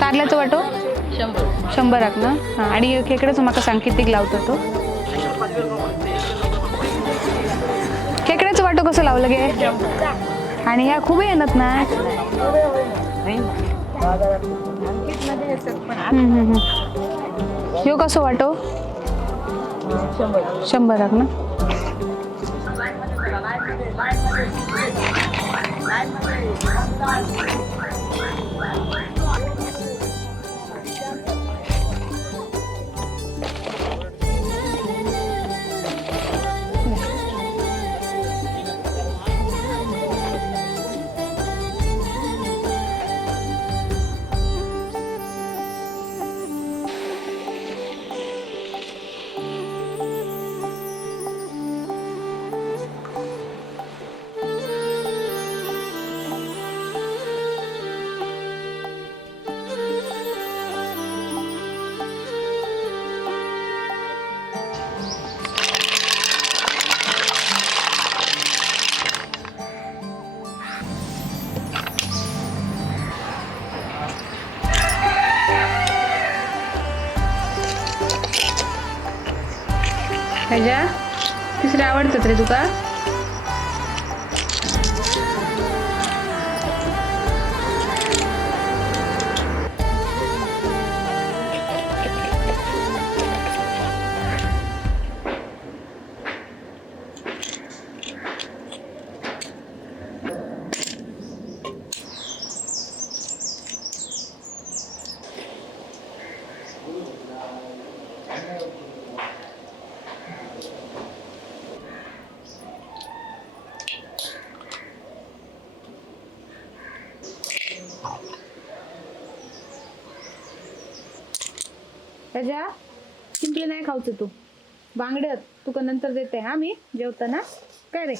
कारल्याचो वाटो 100 ना. हां आणि खेकड्याचो म्हाका सांग कितीक लावतो तो. खेकड्याचो वाटो कसो लावलं गे. आणि ह्या खूप येणार ना. ह्यो कसो वाटो 100 ना. ह्याच्या तिसरे आवडतात रे तुका. ह्याच्या शिंपले नाही खाऊचं तू. बांगड्यात तुका नंतर देते हा मी जेवताना. काय रे.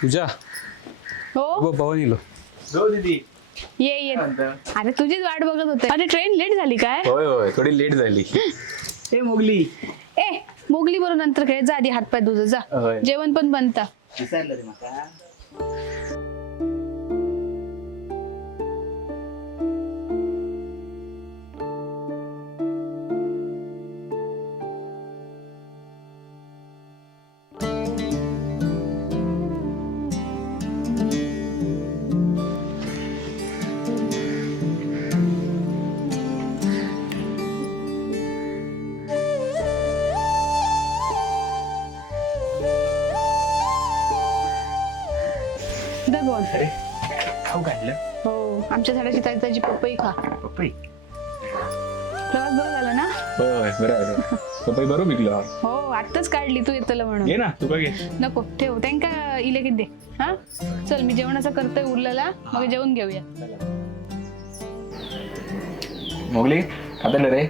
पूजा हो पवन येलो. हो दीदी. ये अरे तुझीच वाट बघत होते. अरे ट्रेन लेट झाली काय. होय होय थोडी लेट झाली. ए मोगली. ए मोगली बरोबर नंतर खेळ जा. आधी हातपाय धुजा जा. जेवण पण बनता. विसरलं रे माका. दबोन. अरे खाऊ काढलं हो आमच्या झाडाची ताजी ताजी पपई खा. पपई. प्रवास बरं झाला ना? होय बरं पपई बरोबर विकलं. हो आत्ताच काढली तू येतलं म्हणून. घे ना तू का घे. नको ठेव त्यांका इले की दे. हा चल मी जेवणाचा करतोय उरलेला मग जेवून घेऊया. मोगली खातलं रे.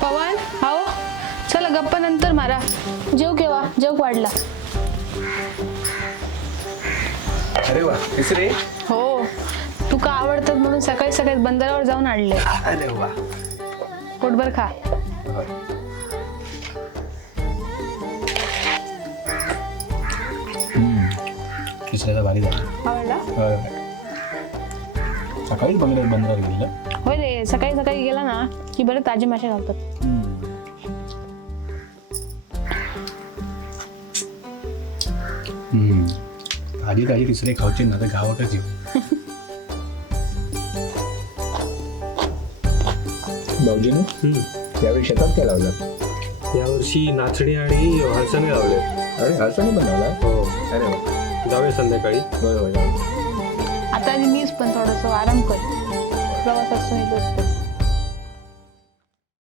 पवन हाओ चला गप्पा नंतर मारा. जेव केव्हा जेव वाढला. अरे वा तिसरे. हो तू का आवडतात म्हणून सकाळी सकाळी बंदरावर जाऊन आणले. अरे वा. पोटभर खा. तिसऱ्याचा भारी झाला. आवडला. सकाळीच बंदरावर गेलं. होय रे सकाळी सकाळी गेला ना की बरं ताजे मासे घालतात. ताजी ताजी तिसरे खावचे ना तर गावातच येऊ. भाऊजीने यावेळी शेतात काय लावलं. यावर्षी नाचणी आणि हरसणे लावले. अरे हरसाने बनवला. हो अरे वा. जाऊया संध्याकाळी. बरोबर. आता मीच पण थोडस आराम कर. प्रवासात